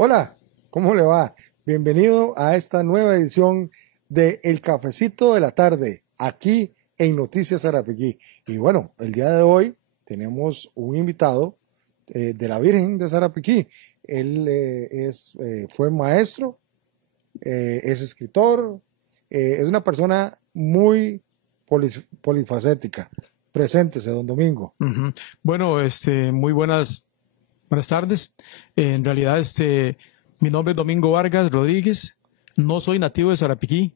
Hola, ¿cómo le va? Bienvenido a esta nueva edición de El Cafecito de la Tarde, aquí en Noticias Sarapiquí. Y bueno, el día de hoy tenemos un invitado de la Virgen de Sarapiquí. Él fue maestro, es escritor, es una persona muy polifacética. Preséntese, don Domingo. Bueno, muy buenas tardes. En realidad, mi nombre es Domingo Vargas Rodríguez. No soy nativo de Sarapiquí,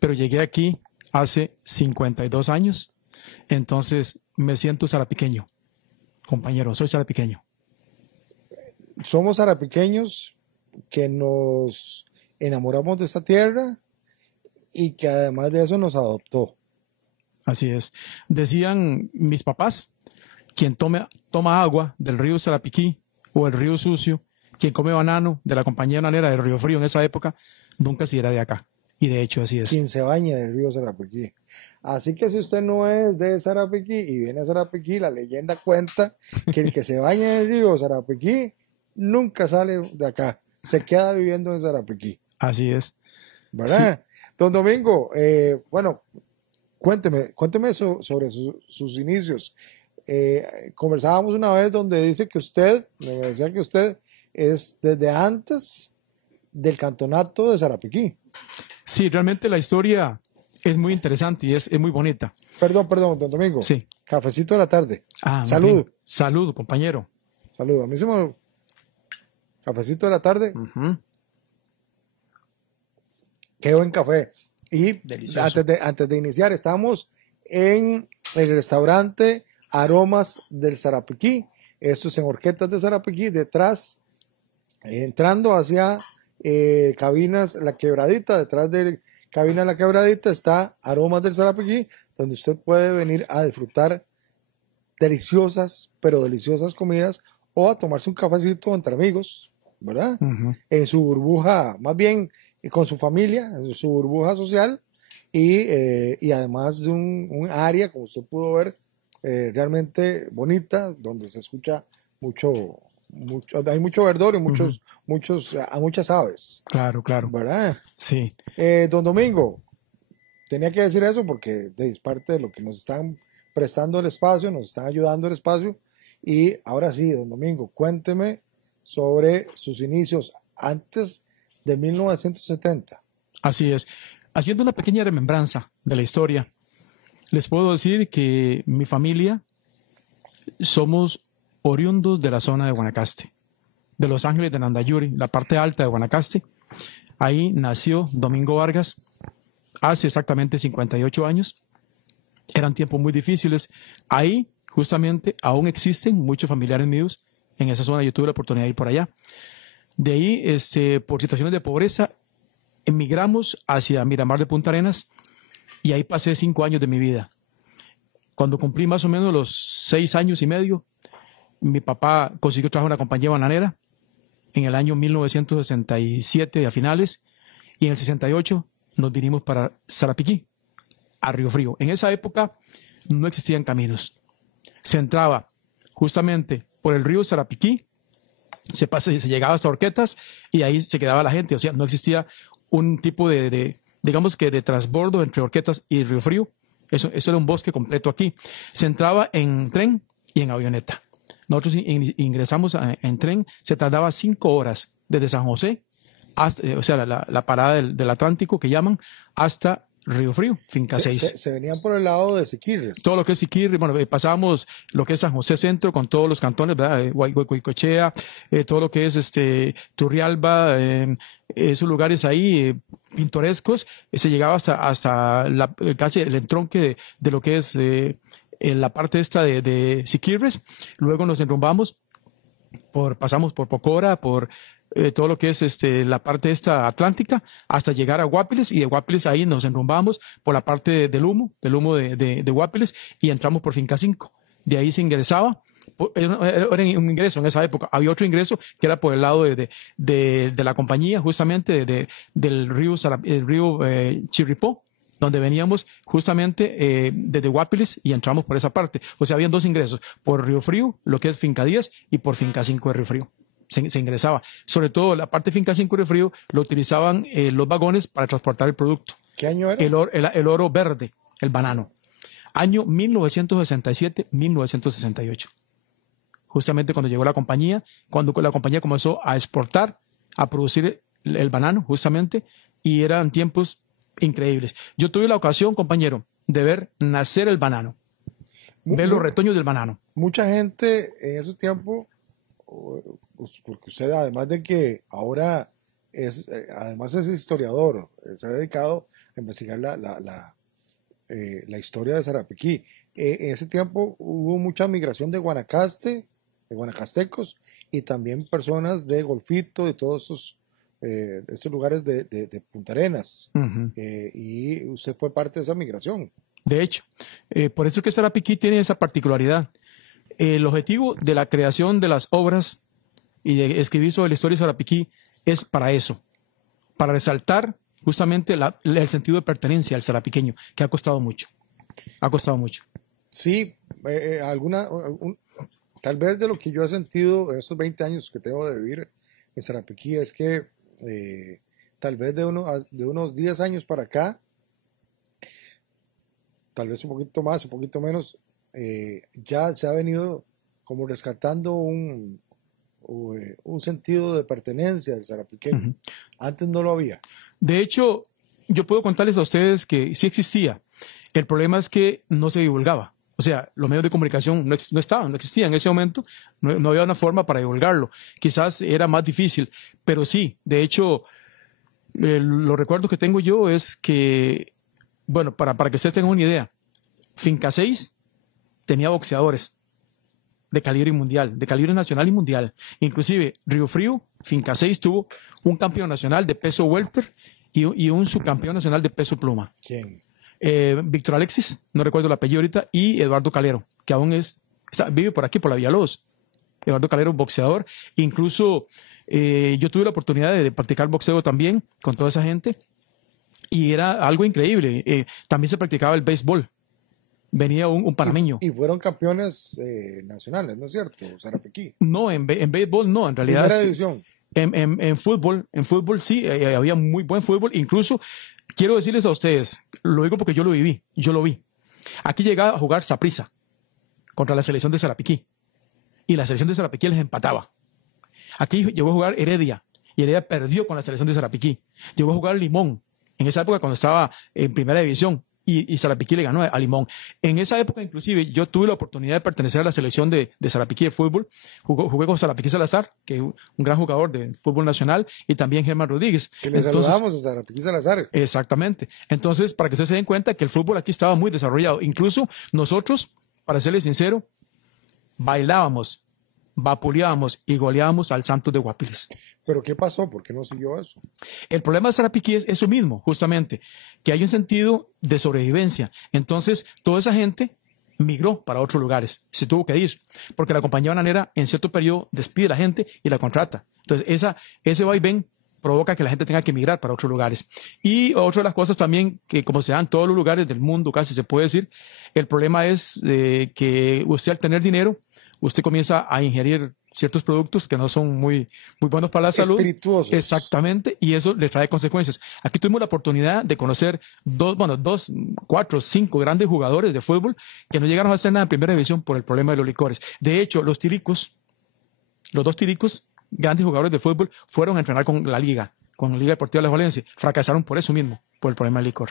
pero llegué aquí hace 52 años. Entonces, me siento sarapiqueño. Compañero, soy sarapiqueño. Somos sarapiqueños que nos enamoramos de esta tierra y que además de eso nos adoptó. Así es. Decían mis papás, quien toma agua del río Sarapiquí o el río Sucio, quien come banano de la compañía bananera de Río Frío en esa época, nunca se irá de acá. Y de hecho así es. Quien se baña del río Sarapiquí. Así que si usted no es de Sarapiquí y viene a Sarapiquí, la leyenda cuenta que el que se baña del río Sarapiquí nunca sale de acá. Se queda viviendo en Sarapiquí. Así es. ¿Verdad? Sí. Don Domingo, bueno, cuénteme sobre sus inicios. Conversábamos una vez donde dice que me decía que usted es desde antes del campeonato de Sarapiquí. Sí, realmente la historia es muy interesante y es muy bonita. Perdón, don Domingo. Sí. Cafecito de la tarde. Salud. Salud, compañero. Salud. A mí se me... Cafecito de la tarde. Qué buen café. Y antes de iniciar, estamos en el restaurante Aromas del Sarapiquí. Esto es en Horquetas de Sarapiquí, detrás, entrando hacia Cabinas La Quebradita. Detrás de Cabinas La Quebradita está Aromas del Sarapiquí, donde usted puede venir a disfrutar deliciosas, pero deliciosas comidas o a tomarse un cafecito entre amigos, ¿verdad? En su burbuja, más bien con su familia, en su burbuja social y además de un área, como usted pudo ver, realmente bonita, donde se escucha hay mucho verdor y muchas aves. Claro, ¿Verdad? Sí. Don Domingo, tenía que decir eso porque es parte de lo que nos están prestando el espacio, nos están ayudando el espacio. Y ahora sí, don Domingo, cuénteme sobre sus inicios antes de 1970. Así es. Haciendo una pequeña remembranza de la historia, les puedo decir que mi familia somos oriundos de la zona de Guanacaste, de Los Ángeles de Nandayuri, la parte alta de Guanacaste. Ahí nació Domingo Vargas hace exactamente 58 años. Eran tiempos muy difíciles. Ahí, justamente, aún existen muchos familiares míos en esa zona. Yo tuve la oportunidad de ir por allá. De ahí, por situaciones de pobreza, emigramos hacia Miramar de Punta Arenas y ahí pasé 5 años de mi vida. Cuando cumplí más o menos los 6 años y medio, mi papá consiguió trabajo en una compañía bananera en el año 1967 a finales, y en el 68 nos vinimos para Sarapiquí, a Río Frío. En esa época no existían caminos. Se entraba justamente por el río Sarapiquí, se llegaba hasta Horquetas y ahí se quedaba la gente. O sea, no existía un tipo digamos que de transbordo entre Horquetas y Río Frío. Eso era un bosque completo aquí. Se entraba en tren y en avioneta. Nosotros ingresamos en tren, se tardaba 5 horas desde San José, hasta, o sea, la parada del Atlántico que llaman, hasta Río Frío, Finca 6. Se venían por el lado de Siquirres. Todo lo que es Siquirres, bueno, pasábamos lo que es San José Centro con todos los cantones, ¿verdad? Guaycochea, todo lo que es Turrialba, esos lugares ahí pintorescos. Se llegaba hasta casi el entronque de lo que es en la parte esta de Siquirres. Luego nos enrumbamos, pasamos por Pocora, por todo lo que es la parte esta atlántica, hasta llegar a Guapiles, y de Guapiles ahí nos enrumbamos por la parte del humo de Guapiles, y entramos por Finca 5. De ahí se ingresaba. Era un ingreso en esa época. Había otro ingreso que era por el lado de la compañía, justamente del río Chirripó, donde veníamos justamente desde Guapiles y entramos por esa parte. O sea, habían 2 ingresos, por Río Frío, lo que es Finca 10, y por Finca 5 de Río Frío. se ingresaba. Sobre todo la parte finca 5 de Frío lo utilizaban los vagones para transportar el producto. ¿Qué año era? El oro verde, el banano. Año 1967-1968. Justamente cuando llegó la compañía, cuando la compañía comenzó a exportar, a producir el banano, justamente, y eran tiempos increíbles. Yo tuve la ocasión, compañero, de ver nacer el banano, ver los retoños del banano. Mucha gente en esos tiempos, porque usted, además de que ahora además es historiador, se ha dedicado a investigar la historia de Sarapiquí. En ese tiempo hubo mucha migración de Guanacaste, de guanacastecos, y también personas de Golfito, de todos esos lugares de Punta Arenas. Y usted fue parte de esa migración. De hecho, por eso es que Sarapiquí tiene esa particularidad. El objetivo de la creación de las obras y de escribir sobre la historia de Sarapiquí es para eso, para resaltar justamente el sentido de pertenencia al sarapiqueño, que ha costado mucho. Ha costado mucho. Sí, tal vez de lo que yo he sentido en estos 20 años que tengo de vivir en Sarapiquí es que tal vez de unos 10 años para acá, tal vez un poquito más, un poquito menos, ya se ha venido como rescatando un sentido de pertenencia del sarapiqueño. Antes no lo había. De hecho, yo puedo contarles a ustedes que sí existía. El problema es que no se divulgaba. O sea, los medios de comunicación no existían en ese momento, no había una forma para divulgarlo. Quizás era más difícil, pero sí, de hecho, los recuerdos que tengo yo es que, bueno, para que ustedes tengan una idea, Finca 6 tenía boxeadores de calibre mundial, de calibre nacional y mundial. Inclusive, Río Frío, Finca 6 tuvo un campeón nacional de peso welter y un subcampeón nacional de peso pluma. ¿Quién? Víctor Alexis, no recuerdo el apellido ahorita, y Eduardo Calero, que aún vive por aquí, por la Villalobos. Eduardo Calero, boxeador. Incluso yo tuve la oportunidad de practicar boxeo también con toda esa gente y era algo increíble. También se practicaba el béisbol. Venía un panameño. Y fueron campeones nacionales, ¿no es cierto? Sarapiquí. No, en béisbol no, en realidad. Primera división. En fútbol sí, había muy buen fútbol. Incluso quiero decirles a ustedes, lo digo porque yo lo viví, yo lo vi. Aquí llegaba a jugar Saprissa contra la selección de Sarapiquí y la selección de Sarapiquí les empataba. Aquí llegó a jugar Heredia y Heredia perdió con la selección de Sarapiquí. Llegó a jugar Limón en esa época cuando estaba en primera división y Sarapiquí le ganó a Limón. En esa época inclusive yo tuve la oportunidad de pertenecer a la selección de Sarapiquí de fútbol. Jugué con Sarapiquí Salazar, que es un gran jugador de fútbol nacional, y también Germán Rodríguez. Que le saludamos a Sarapiquí Salazar. Exactamente. Entonces, para que ustedes se den cuenta que el fútbol aquí estaba muy desarrollado. Incluso nosotros, para serles sincero, bailábamos, vapuleábamos y goleábamos al Santos de Guapiles. ¿Pero qué pasó? ¿Por qué no siguió eso? El problema de Sarapiquí es eso mismo, justamente, que hay un sentido de sobrevivencia. Entonces, toda esa gente migró para otros lugares, se tuvo que ir, porque la compañía bananera en cierto periodo despide a la gente y la contrata. Entonces, ese vaivén provoca que la gente tenga que migrar para otros lugares. Y otra de las cosas también, que como se da en todos los lugares del mundo, casi se puede decir, el problema es que usted al tener dinero, usted comienza a ingerir ciertos productos que no son muy buenos para la salud. Espirituosos. Exactamente, y eso le trae consecuencias. Aquí tuvimos la oportunidad de conocer 4, 5 grandes jugadores de fútbol que no llegaron a hacer nada en primera división por el problema de los licores. De hecho, los dos tiricos, grandes jugadores de fútbol, fueron a entrenar con la Liga Deportiva de la Valencia. Fracasaron por eso mismo, por el problema del licor.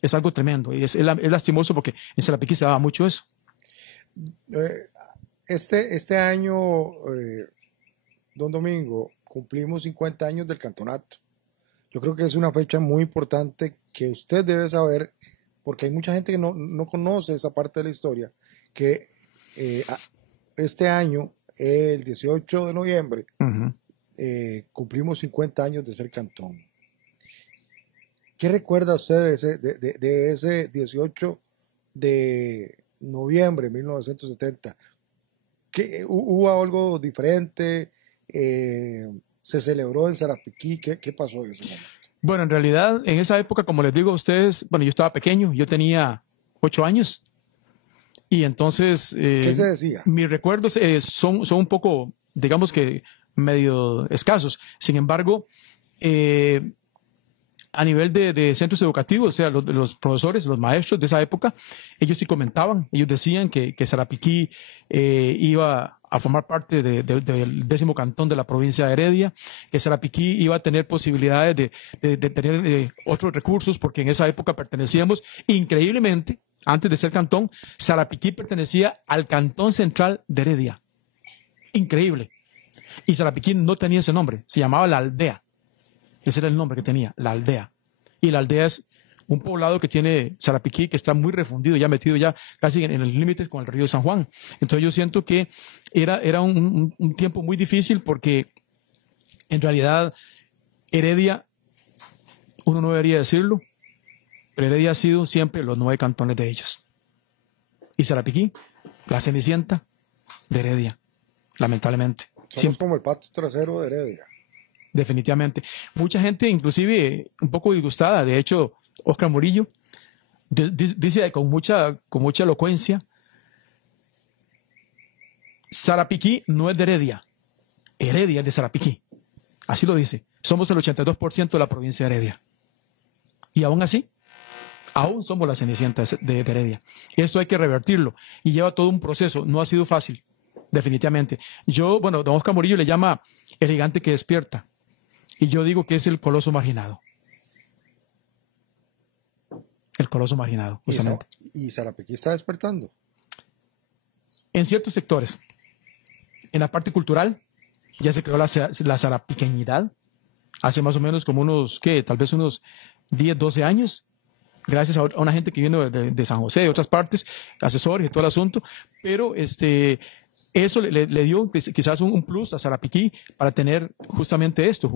Es algo tremendo y es lastimoso porque en Sarapiquí se daba mucho eso. Este año, don Domingo, cumplimos 50 años del campeonato. Yo creo que es una fecha muy importante que usted debe saber, porque hay mucha gente que no conoce esa parte de la historia, que este año, el 18 de noviembre, cumplimos 50 años de ser cantón. ¿Qué recuerda usted de ese 18 de noviembre de 1970? ¿Hubo algo diferente? ¿Se celebró en Sarapiquí? ¿Qué pasó en ese momento? Bueno, en realidad, en esa época, como les digo a ustedes, bueno, yo estaba pequeño, yo tenía 8 años. Y entonces... ¿Qué se decía? Mis recuerdos son un poco, digamos que, medio escasos. Sin embargo, a nivel de centros educativos, o sea, los profesores, los maestros de esa época, ellos sí comentaban, ellos decían que Sarapiquí iba a formar parte del 10º cantón de la provincia de Heredia, que Sarapiquí iba a tener posibilidades de tener otros recursos, porque en esa época pertenecíamos, increíblemente, antes de ser cantón, Sarapiquí pertenecía al cantón central de Heredia. Increíble. Y Sarapiquí no tenía ese nombre, se llamaba La Aldea. Ese era el nombre que tenía, La Aldea. Y La Aldea es un poblado que tiene Sarapiquí, que está muy refundido, ya metido ya casi en los límites con el río San Juan. Entonces yo siento que era un tiempo muy difícil porque en realidad Heredia, uno no debería decirlo, pero Heredia ha sido siempre los 9 cantones de ellos. Y Sarapiquí, la Cenicienta de Heredia, lamentablemente. Somos como el pato trasero de Heredia. Definitivamente. Mucha gente, inclusive, un poco disgustada. De hecho, Oscar Murillo dice con mucha elocuencia, Sarapiquí no es de Heredia. Heredia es de Sarapiquí. Así lo dice. Somos el 82% de la provincia de Heredia. Y aún así, aún somos la Cenicienta de Heredia. Esto hay que revertirlo. Y lleva todo un proceso. No ha sido fácil. Definitivamente. Don Oscar Murillo le llama el gigante que despierta. Y yo digo que es el coloso marginado. El coloso marginado, justamente. ¿Y Sarapiquí está despertando? En ciertos sectores. En la parte cultural, ya se creó la sarapiqueñidad. Hace más o menos como tal vez unos 10, 12 años. Gracias a una gente que vino de San José, de otras partes, asesores y todo el asunto. Pero eso le dio quizás un plus a Sarapiquí para tener justamente esto,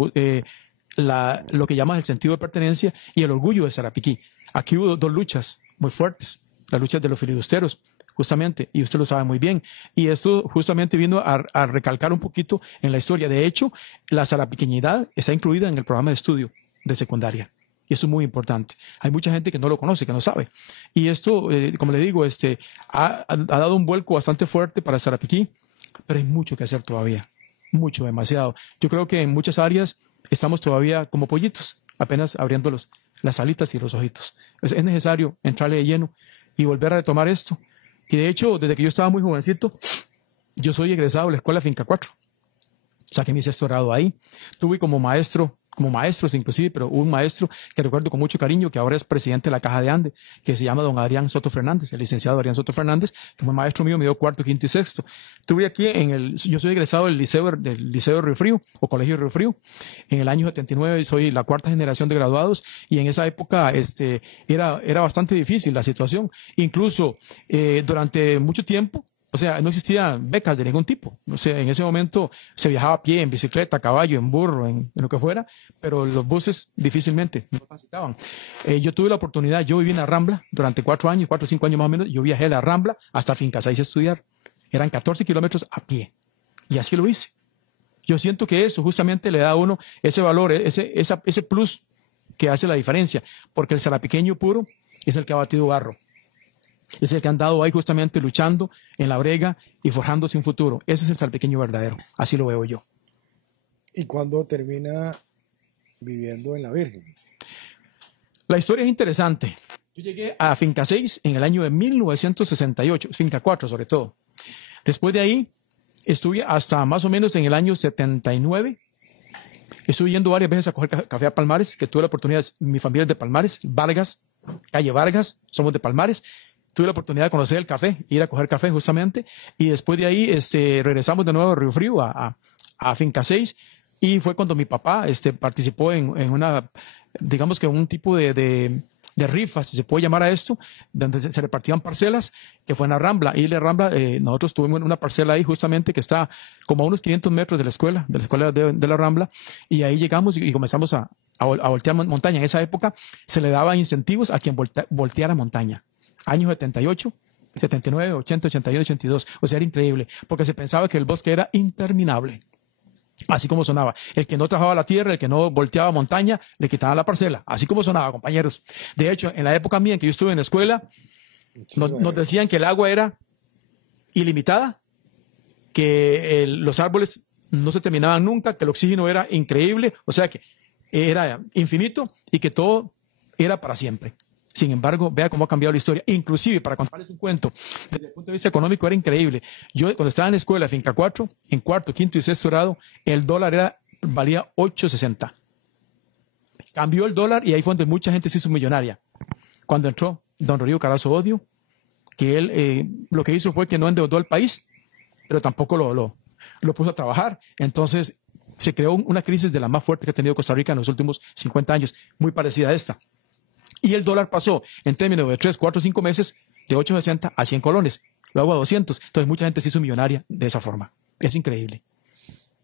lo que llaman el sentido de pertenencia y el orgullo de Sarapiquí. Aquí hubo 2 luchas muy fuertes, las luchas de los filibusteros, justamente, y usted lo sabe muy bien. Y esto justamente vino a recalcar un poquito en la historia. De hecho, la sarapiqueñidad está incluida en el programa de estudio de secundaria. Y eso es muy importante. Hay mucha gente que no lo conoce, que no sabe. Y esto, como le digo, ha dado un vuelco bastante fuerte para Sarapiquí, pero hay mucho que hacer todavía. Mucho, demasiado. Yo creo que en muchas áreas estamos todavía como pollitos, apenas abriendo las alitas y los ojitos. Es necesario entrarle de lleno y volver a retomar esto. Y de hecho, desde que yo estaba muy jovencito, yo soy egresado de la Escuela Finca 4. Saqué mi 6º grado ahí. Tuve como maestros inclusive, pero un maestro que recuerdo con mucho cariño, que ahora es presidente de la Caja de Ande, que se llama don Adrián Soto Fernández, el licenciado Adrián Soto Fernández, que fue maestro mío, me dio 4º, 5º y 6º. Tuve aquí yo soy egresado del Liceo de Río Frío, o Colegio de Río Frío, en el año 79, soy la 4ª generación de graduados, y en esa época era bastante difícil la situación. Incluso durante mucho tiempo, o sea, no existían becas de ningún tipo. O sea, en ese momento se viajaba a pie, en bicicleta, a caballo, en burro, en lo que fuera, pero los buses difícilmente no transitaban. Yo tuve la oportunidad, yo viví en la Rambla durante 4 o 5 años más o menos. Yo viajé a la Rambla hasta Finca 6 a estudiar. Eran 14 kilómetros a pie. Y así lo hice. Yo siento que eso justamente le da a uno ese valor, ese plus que hace la diferencia. Porque el sarapiqueño puro es el que ha batido barro. Es el que han andado ahí justamente luchando en la brega y forjándose un futuro. Ese es el sarapiqueño verdadero. Así lo veo yo. ¿Y cuándo termina viviendo en La Virgen? La historia es interesante. Yo llegué a Finca 6 en el año de 1968, Finca 4 sobre todo. Después de ahí estuve hasta más o menos en el año 79. Estuve yendo varias veces a coger café a Palmares, que tuve la oportunidad, mi familia es de Palmares, Vargas, calle Vargas, somos de Palmares. Tuve la oportunidad de conocer el café, ir a coger café justamente, y después de ahí regresamos de nuevo a Río Frío, a Finca 6, y fue cuando mi papá participó en una, digamos que un tipo de rifa, si se puede llamar a esto, donde se repartían parcelas, que fue en la Rambla. Y la Rambla, nosotros tuvimos una parcela ahí justamente que está como a unos 500 metros de la escuela de la Rambla, y ahí llegamos y comenzamos a voltear montaña. En esa época se le daba incentivos a quien volteara montaña. Años 78, 79, 80, 81, 82. O sea, era increíble, porque se pensaba que el bosque era interminable. Así como sonaba. El que no trabajaba la tierra, el que no volteaba montaña, le quitaban la parcela. Así como sonaba, compañeros. De hecho, en la época mía en que yo estuve en la escuela, nos decían que el agua era ilimitada, que los árboles no se terminaban nunca, que el oxígeno era increíble, o sea que era infinito y que todo era para siempre. Sin embargo, vea cómo ha cambiado la historia. Inclusive, para contarles un cuento, desde el punto de vista económico era increíble. Yo, cuando estaba en la escuela, Finca 4, en cuarto, quinto y sexto grado, el dólar valía 8.60. Cambió el dólar y ahí fue donde mucha gente se hizo millonaria. Cuando entró don Rodrigo Carazo Odio, que él lo que hizo fue que no endeudó al país, pero tampoco lo puso a trabajar. Entonces, se creó una crisis de la más fuerte que ha tenido Costa Rica en los últimos 50 años, muy parecida a esta. Y el dólar pasó, en términos de 3, 4, 5 meses, de 8.60 a 100 colones, luego a 200. Entonces, mucha gente se hizo millonaria de esa forma. Es increíble.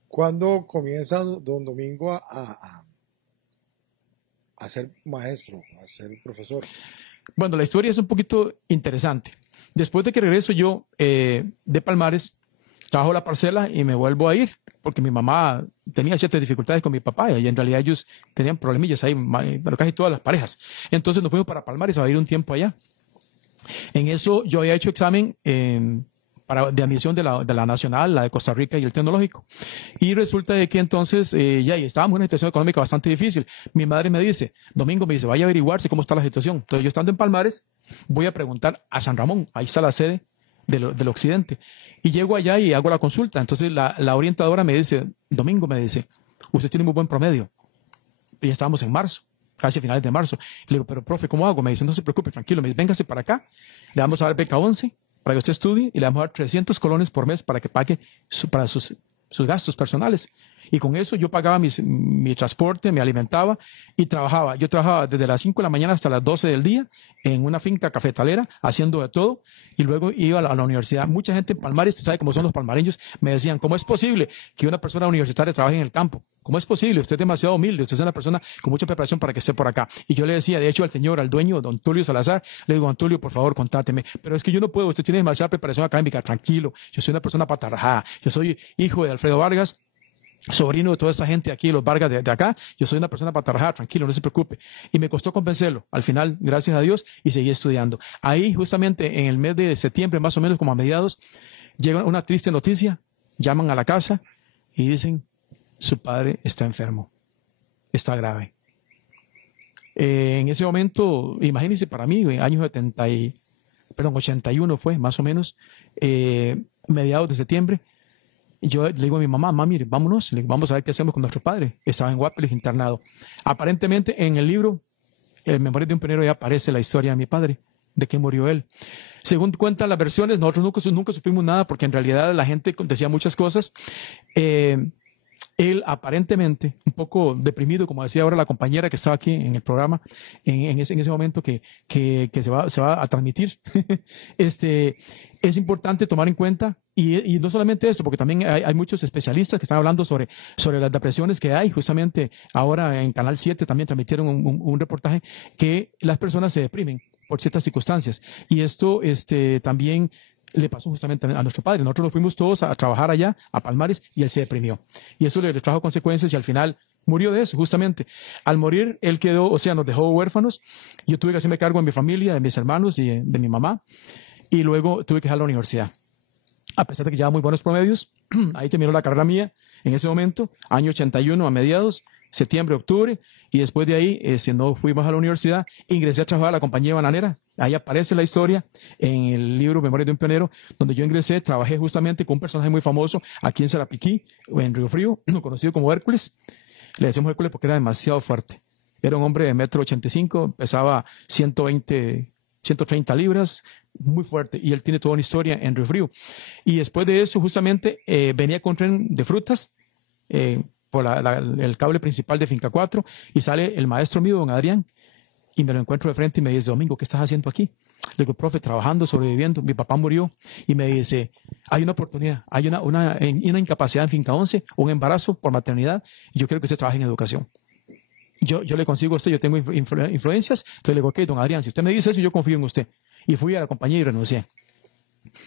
¿Cuándo comienza don Domingo a ser maestro, a ser profesor? Bueno, la historia es un poquito interesante. Después de que regreso yo de Palmares, trabajo la parcela y me vuelvo a ir, porque mi mamá tenía ciertas dificultades con mi papá y en realidad ellos tenían problemillas ahí, pero casi todas las parejas. Entonces nos fuimos para Palmares a ir un tiempo allá. En eso yo había hecho examen de admisión de la nacional, la de Costa Rica y el tecnológico. Y resulta de que entonces ya estábamos en una situación económica bastante difícil. Mi madre me dice, Domingo, me dice, vaya a averiguarse cómo está la situación. Entonces yo estando en Palmares, voy a preguntar a San Ramón, ahí está la sede del occidente. Y llego allá y hago la consulta. Entonces la orientadora me dice, Domingo, me dice, usted tiene muy buen promedio. Y ya estábamos en marzo, casi a finales de marzo. Le digo, pero profe, ¿cómo hago? Me dice, no se preocupe, tranquilo. Me dice, véngase para acá, le vamos a dar beca 11 para que usted estudie y le vamos a dar 300 colones por mes para que pague para sus gastos personales. Y con eso yo pagaba mi transporte, me alimentaba y trabajaba. Yo trabajaba desde las 5 de la mañana hasta las 12 del día en una finca cafetalera, haciendo de todo, y luego iba a la universidad. Mucha gente en Palmares, usted sabe cómo son los palmareños, me decían, ¿cómo es posible que una persona universitaria trabaje en el campo? ¿Cómo es posible? Usted es demasiado humilde, usted es una persona con mucha preparación para que esté por acá. Y yo le decía, de hecho, al señor, al dueño, don Tulio Salazar, le digo, don Tulio, por favor, contráteme. Pero es que yo no puedo, usted tiene demasiada preparación académica, tranquilo. Yo soy una persona patarrajada. Yo soy hijo de Alfredo Vargas, sobrino de toda esta gente aquí, los Vargas de acá. Yo soy una persona patarrajada, tranquilo, no se preocupe. Y me costó convencerlo. Al final, gracias a Dios, y seguí estudiando. Ahí, justamente en el mes de septiembre, más o menos como a mediados, llega una triste noticia. Llaman a la casa y dicen, su padre está enfermo, está grave. En ese momento, imagínense para mí, en años 81 fue, más o menos, mediados de septiembre. Yo le digo a mi mamá, mire, vámonos, vamos a ver qué hacemos con nuestro padre. Estaba en Guapiles internado. Aparentemente en el libro, El Memorias de un Pionero, ya aparece la historia de mi padre, de que murió él. Según cuentan las versiones, nosotros nunca supimos nada porque en realidad la gente decía muchas cosas. Él aparentemente, un poco deprimido, como decía ahora la compañera que estaba aquí en el programa, en ese momento que se va a transmitir, es importante tomar en cuenta, y no solamente esto, porque también hay muchos especialistas que están hablando sobre las depresiones que hay. Justamente ahora en Canal 7 también transmitieron un reportaje que las personas se deprimen por ciertas circunstancias. Y esto también le pasó justamente a nuestro padre. Nosotros nos fuimos todos a trabajar allá, a Palmares, y él se deprimió. Y eso le trajo consecuencias y al final murió de eso, justamente. Al morir, él quedó, o sea, nos dejó huérfanos. Yo tuve que hacerme cargo de mi familia, de mis hermanos y de mi mamá. Y luego tuve que dejar la universidad. A pesar de que llevaba muy buenos promedios, ahí terminó la carrera mía en ese momento, año 81 a mediados, septiembre, octubre, y después de ahí no fui más a la universidad, ingresé a trabajar a la compañía bananera. Ahí aparece la historia en el libro Memorias de un Pionero, donde yo ingresé, trabajé justamente con un personaje muy famoso aquí en Sarapiquí, en Río Frío, conocido como Hércules. Le decíamos Hércules porque era demasiado fuerte. Era un hombre de 1,85 m, pesaba 130 libras, muy fuerte, y él tiene toda una historia en Río Frío. Y después de eso, justamente, venía con tren de frutas, por el cable principal de Finca 4, y sale el maestro mío, don Adrián, y me lo encuentro de frente y me dice, Domingo, ¿qué estás haciendo aquí? Le digo, profe, trabajando, sobreviviendo, mi papá murió, y me dice, hay una oportunidad, hay una incapacidad en Finca 11, un embarazo por maternidad, y yo quiero que usted trabaje en educación. Yo le consigo a usted, yo tengo influencias, entonces le digo, ok, don Adrián, si usted me dice eso, yo confío en usted. Y fui a la compañía y renuncié.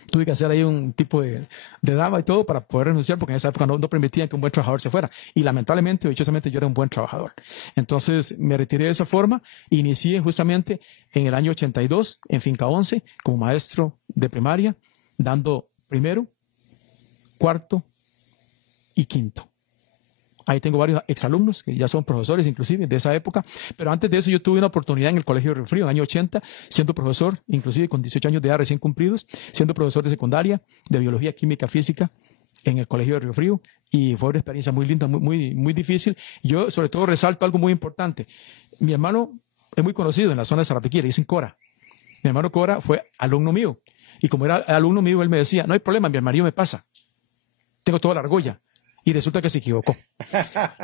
Tuve que hacer ahí un tipo de dama y todo para poder renunciar, porque en esa época no permitían que un buen trabajador se fuera. Y lamentablemente, dichosamente, yo era un buen trabajador. Entonces me retiré de esa forma e inicié justamente en el año 82 en Finca 11 como maestro de primaria, dando primero, cuarto y quinto. Ahí tengo varios exalumnos que ya son profesores inclusive de esa época, pero antes de eso yo tuve una oportunidad en el Colegio de Río Frío en el año 80, siendo profesor, inclusive con 18 años de edad recién cumplidos, siendo profesor de secundaria, de biología, química, física, en el Colegio de Río Frío, y fue una experiencia muy linda, muy difícil. Yo sobre todo resalto algo muy importante. Mi hermano es muy conocido en la zona de Sarapiquí, le dicen Cora. Mi hermano Cora fue alumno mío, y como era alumno mío, él me decía, no hay problema, mi hermano me pasa, tengo toda la argolla. Y resulta que se equivocó.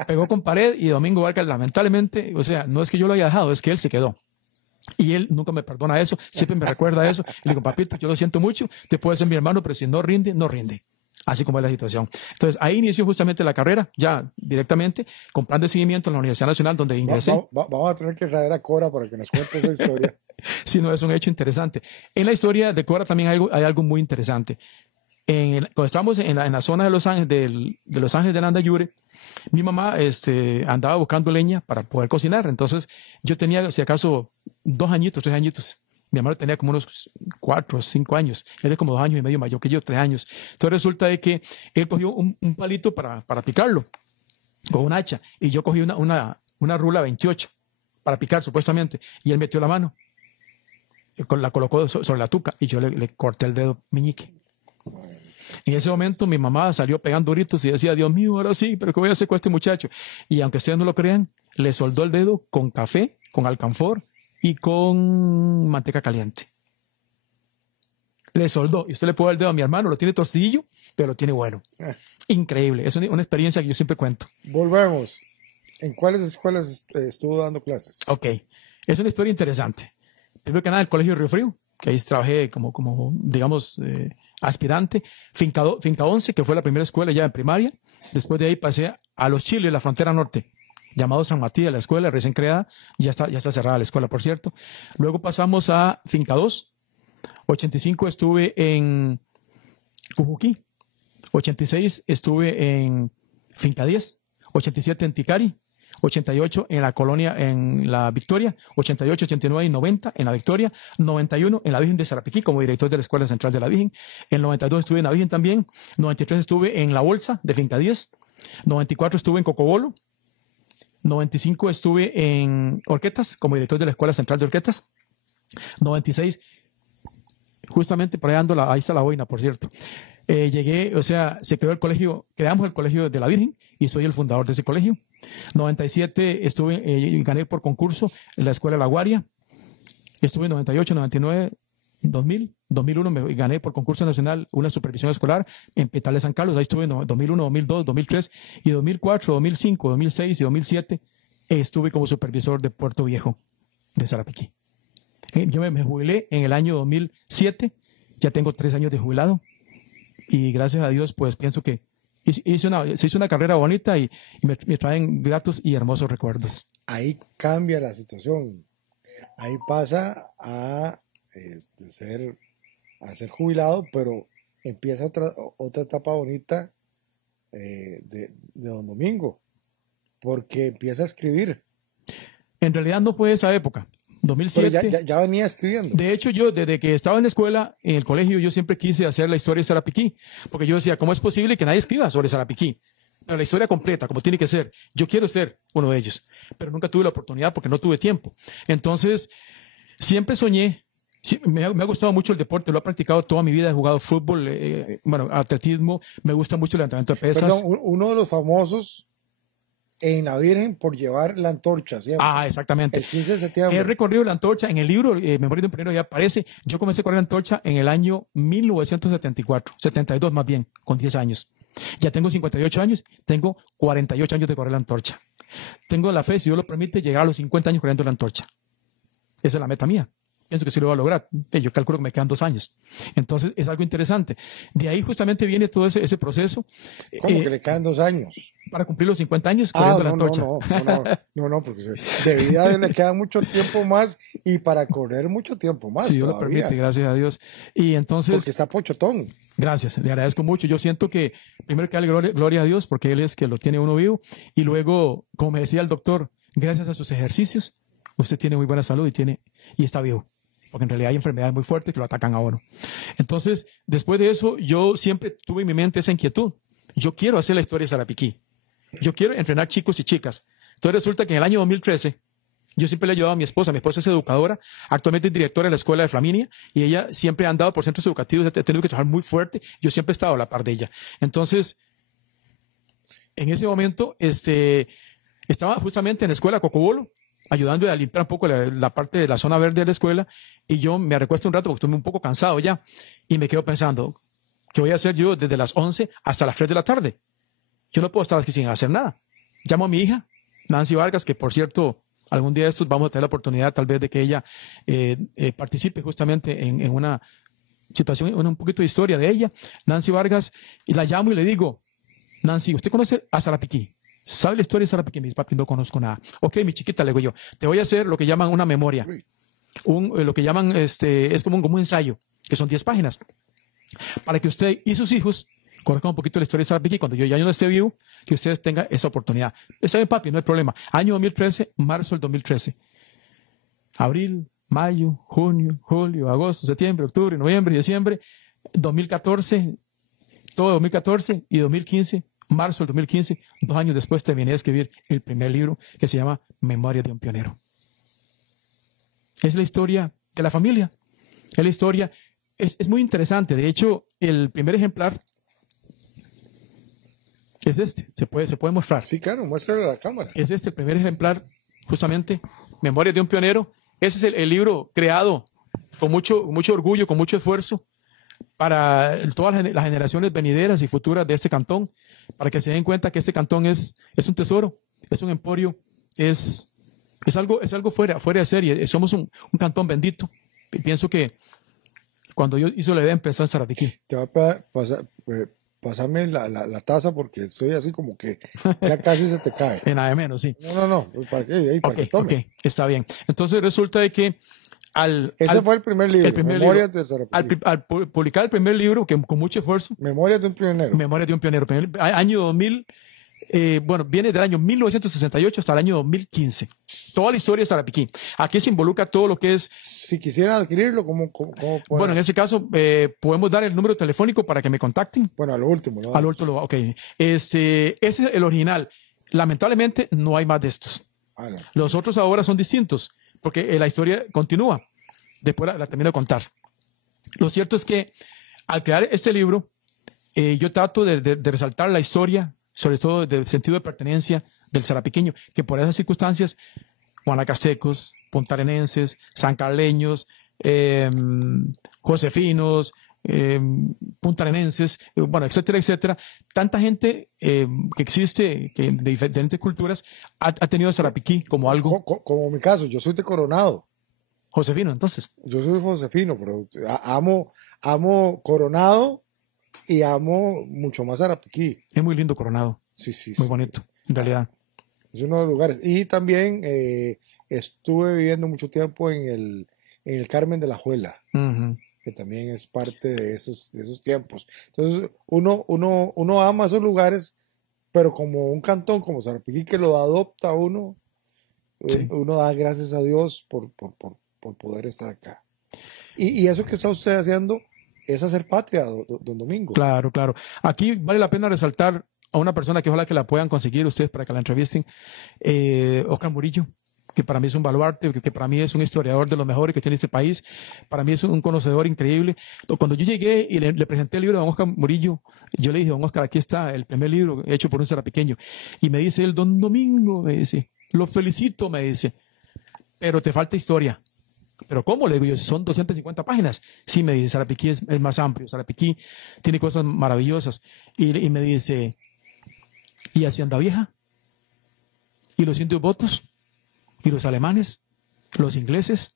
Pegó con pared y Domingo Vargas, lamentablemente, o sea, no es que yo lo haya dejado, es que él se quedó. Y él nunca me perdona eso, siempre me recuerda eso. Le digo, papito, yo lo siento mucho, te puede ser mi hermano, pero si no rinde, no rinde. Así como es la situación. Entonces, ahí inició justamente la carrera, ya directamente, con plan de seguimiento en la Universidad Nacional, donde ingresé. Vamos a tener que traer a Cora para que nos cuente esa historia. Sí, no, es un hecho interesante. En la historia de Cora también hay algo muy interesante. Cuando estábamos en la zona de Los Ángeles, de Los Ángeles de Landayure, mi mamá andaba buscando leña para poder cocinar. Entonces, yo tenía, si acaso, 2 añitos, 3 añitos. Mi hermano tenía como unos 4 o 5 años. Él es como 2 años y medio mayor que yo, 3 años. Entonces, resulta de que él cogió un palito para picarlo con un hacha. Y yo cogí una rula 28 para picar, supuestamente. Y él metió la mano. La colocó sobre la tuca y yo le corté el dedo meñique. En ese momento mi mamá salió pegando gritos y decía, Dios mío, ahora sí, pero ¿qué voy a hacer con este muchacho? Y aunque ustedes no lo crean, le soldó el dedo con café, con alcanfor y con manteca caliente. Le soldó. Y usted le puede dar el dedo a mi hermano, lo tiene torcidillo, pero lo tiene bueno. Increíble. Es una experiencia que yo siempre cuento. Volvemos. ¿En cuáles escuelas estuvo dando clases? Ok. Es una historia interesante. Primero que nada, el Colegio de Río Frío, que ahí trabajé como digamos, aspirante. Finca 11, que fue la primera escuela ya en primaria. Después de ahí pasé a Los Chiles, la frontera norte, llamado San Matías, la escuela recién creada. Ya está cerrada la escuela, por cierto. Luego pasamos a Finca 2. 85 estuve en Cujuquí. 86 estuve en Finca 10. 87 en Ticari. 88 en la colonia, en la Victoria, 88, 89 y 90 en la Victoria, 91 en la Virgen de Sarapiquí como director de la Escuela Central de la Virgen, en 92 estuve en la Virgen también, 93 estuve en La Bolsa de Finca 10, 94 estuve en Cocobolo, 95 estuve en Orquetas como director de la Escuela Central de Orquetas, 96, justamente por ahí ando, ahí está la boina, por cierto. Llegué, o sea, se creó el colegio, creamos el Colegio de la Virgen y soy el fundador de ese colegio. 97 estuve, gané por concurso en la Escuela La Guaria. Estuve en 98, 99, 2000, 2001 me gané por concurso nacional una supervisión escolar en Petal de San Carlos. Ahí estuve en 2001, 2002, 2003 y 2004, 2005, 2006 y 2007 estuve como supervisor de Puerto Viejo de Sarapiquí. Yo me jubilé en el año 2007, ya tengo 3 años de jubilado. Y gracias a Dios, pues pienso que se hizo una carrera bonita y me traen gratos y hermosos recuerdos. Ahí cambia la situación. Ahí pasa a ser jubilado, pero empieza otra etapa bonita de don Domingo, porque empieza a escribir. En realidad no fue esa época. 2007. Pero ya venía escribiendo. De hecho, yo desde que estaba en la escuela, en el colegio, yo siempre quise hacer la historia de Sarapiquí, porque yo decía, ¿cómo es posible que nadie escriba sobre Sarapiquí? Pero la historia completa, como tiene que ser. Yo quiero ser uno de ellos, pero nunca tuve la oportunidad porque no tuve tiempo. Entonces, siempre soñé, me ha gustado mucho el deporte, lo he practicado toda mi vida, he jugado fútbol, atletismo, me gusta mucho el levantamiento de pesas. Perdón, uno de los famosos en la Virgen por llevar la antorcha, ¿cierto? Ah, exactamente. El 15 de septiembre. He recorrido la antorcha en el libro, Memoria de un Pionero, ya aparece. Yo comencé a correr la antorcha en el año 1974, 72 más bien, con 10 años. Ya tengo 58 años, tengo 48 años de correr la antorcha. Tengo la fe, si Dios lo permite, llegar a los 50 años corriendo la antorcha. Esa es la meta mía. Pienso que sí lo voy a lograr. Yo calculo que me quedan 2 años. Entonces, es algo interesante. De ahí justamente viene todo ese proceso. ¿Cómo que le quedan 2 años? Para cumplir los 50 años corriendo la antorcha. No, porque de vida le queda mucho tiempo más y para correr mucho tiempo más. Si Dios lo permite, gracias a Dios. Y entonces. Porque está pochotón. Gracias, le agradezco mucho. Yo siento que primero que darle gloria a Dios porque Él es que lo tiene uno vivo. Y luego, como me decía el doctor, gracias a sus ejercicios, usted tiene muy buena salud y está vivo. Porque en realidad hay enfermedades muy fuertes que lo atacan a uno. Entonces, después de eso, yo siempre tuve en mi mente esa inquietud. yo quiero hacer la historia de Sarapiquí. Yo quiero entrenar chicos y chicas. Entonces resulta que en el año 2013, yo siempre le he ayudado a mi esposa. Mi esposa es educadora, actualmente es directora de la escuela de Flaminia, y ella siempre ha andado por centros educativos, ha tenido que trabajar muy fuerte. Yo siempre he estado a la par de ella. Entonces, en ese momento, estaba justamente en la escuela Cocobolo, ayudando a limpiar un poco la parte de la zona verde de la escuela, y yo me recuesto un rato porque estoy un poco cansado ya, y me quedo pensando, ¿qué voy a hacer yo desde las 11 hasta las 3 de la tarde? Yo no puedo estar aquí sin hacer nada. Llamo a mi hija, Nancy Vargas, que por cierto, algún día de estos vamos a tener la oportunidad tal vez de que ella participe justamente en una situación, un poquito de historia de ella. Nancy Vargas, y la llamo y le digo, Nancy, ¿usted conoce a Sarapiquí? ¿Sabe la historia de Sarapiquí? Mi papi, no conozco nada. Ok, mi chiquita, le digo yo, te voy a hacer lo que llaman una memoria. Lo que llaman, es como un ensayo, que son 10 páginas, para que usted y sus hijos conozcan un poquito la historia de Sarapiquí. Cuando yo ya no esté vivo, que ustedes tengan esa oportunidad. Está bien, papi, no hay problema. Año 2013, marzo del 2013. Abril, mayo, junio, julio, agosto, septiembre, octubre, noviembre, diciembre, 2014, todo 2014 y 2015, marzo del 2015, 2 años después terminé de escribir el primer libro que se llama Memorias de un pionero. Es la historia de la familia. Es la historia, es muy interesante. De hecho, el primer ejemplar es se puede mostrar. Sí, claro, muéstralo a la cámara. Es el primer ejemplar, justamente, Memorias de un pionero. Ese es el libro creado con mucho orgullo, con mucho esfuerzo, para todas las generaciones venideras y futuras de este cantón, para que se den cuenta que este cantón es un tesoro, es un emporio, es algo fuera de serie. Somos un cantón bendito. Y pienso que cuando yo hice la idea empezó en Sarapiquí. Te va a pasarme la taza porque estoy así como que ya casi se te cae. Nada de menos, sí. No, pues para que tome. Ok, está bien. Entonces resulta de que ese fue el primer libro, Memorias de Sarapiquí. Al publicar el primer libro, que con mucho esfuerzo. Memorias de un pionero. Memorias de un pionero. Año 2000, viene del año 1968 hasta el año 2015. Toda la historia de Sarapiquí. Aquí se involucra todo lo que es. Si quisieran adquirirlo, ¿cómo pueden? Bueno, en ese caso, podemos dar el número telefónico para que me contacten. Bueno, a lo último. ¿No? Al último, ok. Ese es el original. Lamentablemente, no hay más de estos. No. Los otros ahora son distintos, porque la historia continúa. Después la termino de contar. Lo cierto es que al crear este libro, yo trato de resaltar la historia, sobre todo del sentido de pertenencia del sarapiqueño, que por esas circunstancias, guanacastecos, puntarenenses, sancarleños, josefinos, puntarenenses, etcétera, etcétera. Tanta gente que existe que de diferentes culturas ha tenido a Sarapiquí como algo. Como mi caso, yo soy de Coronado. Josefino, entonces. Yo soy josefino, pero amo Coronado y amo mucho más Sarapiquí. Es muy lindo Coronado. Sí. Muy bonito, en realidad. Es uno de los lugares. Y también estuve viviendo mucho tiempo en el Carmen de la Juela, que también es parte de esos tiempos. Entonces, uno ama esos lugares, pero como un cantón como Sarapiquí que lo adopta uno, sí. Uno da gracias a Dios por poder estar acá. Y eso que está usted haciendo es hacer patria, don Domingo. Claro. Aquí vale la pena resaltar a una persona que ojalá que la puedan conseguir ustedes para que la entrevisten, Oscar Murillo, que para mí es un baluarte, que para mí es un historiador de los mejores que tiene este país, para mí es un conocedor increíble. Cuando yo llegué y le presenté el libro a don Oscar Murillo, yo le dije, don Oscar, aquí está el primer libro hecho por un sarapiqueño. Y me dice él, don Domingo, me dice, lo felicito, me dice, pero te falta historia. ¿Pero cómo? Le digo yo, son 250 páginas. Sí, me dice, Sarapiquí es más amplio, Sarapiquí tiene cosas maravillosas. Y me dice, ¿y Hacienda Vieja? ¿Y los indios votos? ¿Y los alemanes? ¿Los ingleses?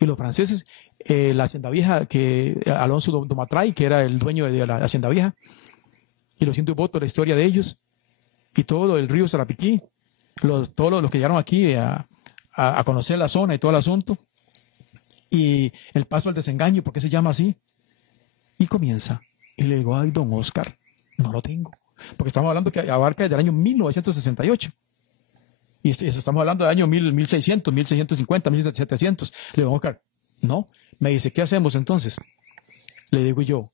¿Y los franceses? La Hacienda Vieja, que Alonso Domatray, que era el dueño de la Hacienda Vieja. ¿Y los indios votos? La historia de ellos. Y todo el río Sarapiquí. Todos los que llegaron aquí a conocer la zona y todo el asunto. Y el paso al desengaño, ¿por qué se llama así? Y comienza. Y le digo, ay, don Oscar, no lo tengo. Porque estamos hablando que abarca desde el año 1968. Y eso estamos hablando del año 1600, 1650, 1700. Le digo, Oscar, no. Me dice, ¿qué hacemos entonces? Le digo yo,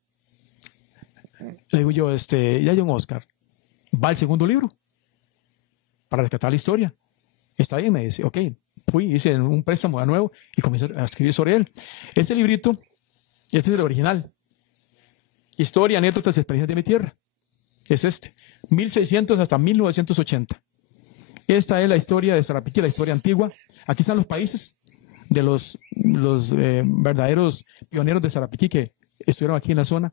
Le digo yo, ya John Oscar, va el segundo libro para rescatar la historia. Está bien, me dice, ok. Fui, hice un préstamo de nuevo y comencé a escribir sobre él. Este librito, este es el original. Historia, anécdotas y experiencias de mi tierra. Es 1600 hasta 1980. Esta es la historia de Sarapiquí, la historia antigua. Aquí están los países de los verdaderos pioneros de Sarapiquí que estuvieron aquí en la zona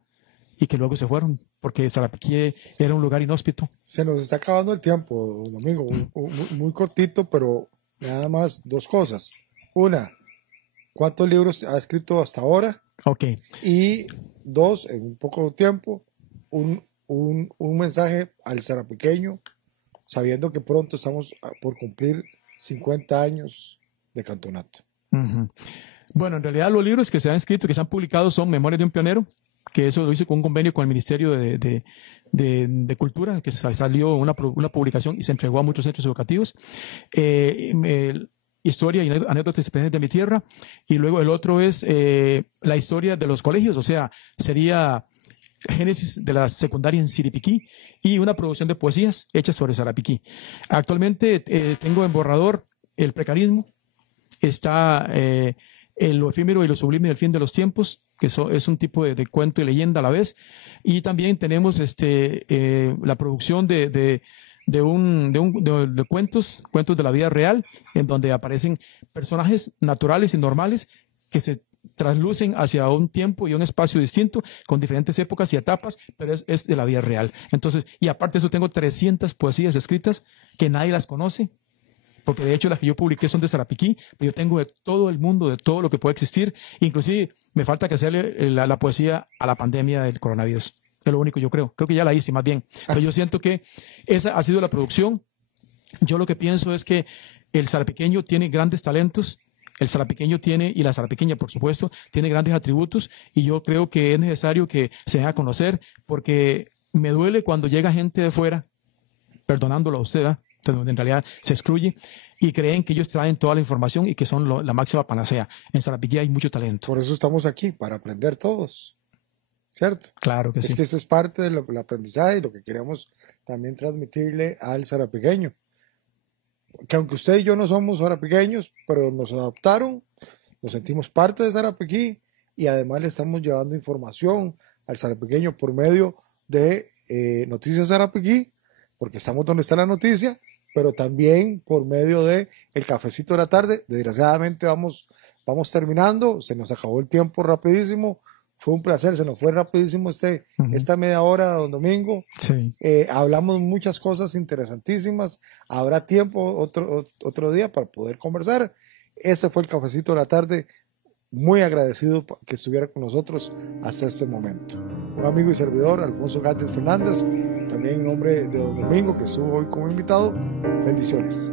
y que luego se fueron, porque Sarapiquí era un lugar inhóspito. Se nos está acabando el tiempo, Domingo, muy cortito, pero nada más dos cosas. Una, ¿cuántos libros ha escrito hasta ahora? Ok. Y dos, en un poco de tiempo, un mensaje al sarapiqueño, sabiendo que pronto estamos por cumplir 50 años de campeonato. Uh-huh. Bueno, en realidad los libros que se han escrito, que se han publicado son Memorias de un Pionero, que eso lo hice con un convenio con el Ministerio de Cultura, que salió una publicación y se entregó a muchos centros educativos. Historia y anécdotas y experiencias de mi tierra. Y luego el otro es la historia de los colegios, o sea, sería Génesis de la secundaria en Siripiquí y una producción de poesías hechas sobre Sarapiquí. Actualmente tengo en borrador El precarismo, está lo efímero y lo sublime del fin de los tiempos, que es un tipo de cuento y leyenda a la vez, y también tenemos la producción de cuentos de la vida real, en donde aparecen personajes naturales y normales que se traslucen hacia un tiempo y un espacio distinto, con diferentes épocas y etapas, pero es de la vida real. Entonces, y aparte de eso, tengo 300 poesías escritas que nadie las conoce, porque de hecho las que yo publiqué son de Sarapiquí, pero yo tengo de todo el mundo, de todo lo que puede existir. Inclusive me falta que hacerle la poesía a la pandemia del coronavirus. Es lo único, yo creo. Creo que ya la hice más bien. Pero yo siento que esa ha sido la producción. Yo lo que pienso es que el sarapiqueño tiene grandes talentos. El sarapiqueño tiene, y la sarapiqueña, por supuesto, tiene grandes atributos. Y yo creo que es necesario que se dé a conocer, porque me duele cuando llega gente de fuera, perdonándolo a usted, ¿verdad?, donde en realidad se excluye, y creen que ellos traen toda la información y que son la máxima panacea. En Sarapiquí hay mucho talento. Por eso estamos aquí, para aprender todos, ¿cierto? Claro que sí. Es que esa es parte del aprendizaje y lo que queremos también transmitirle al sarapiqueño. Que aunque usted y yo no somos sarapiqueños, pero nos adoptaron, nos sentimos parte de Sarapiquí y además le estamos llevando información al sarapiqueño por medio de Noticias Sarapiquí, porque estamos donde está la noticia, pero también por medio de el cafecito de la tarde. Desgraciadamente vamos terminando, se nos acabó el tiempo rapidísimo, fue un placer, se nos fue rapidísimo esta media hora, don Domingo. Sí. Hablamos muchas cosas interesantísimas, habrá tiempo otro día para poder conversar. Ese fue el cafecito de la tarde, muy agradecido que estuviera con nosotros hasta este momento. Un amigo y servidor, Alfonso Gállez Fernández, también en nombre de don Domingo, que estuvo hoy como invitado. Bendiciones.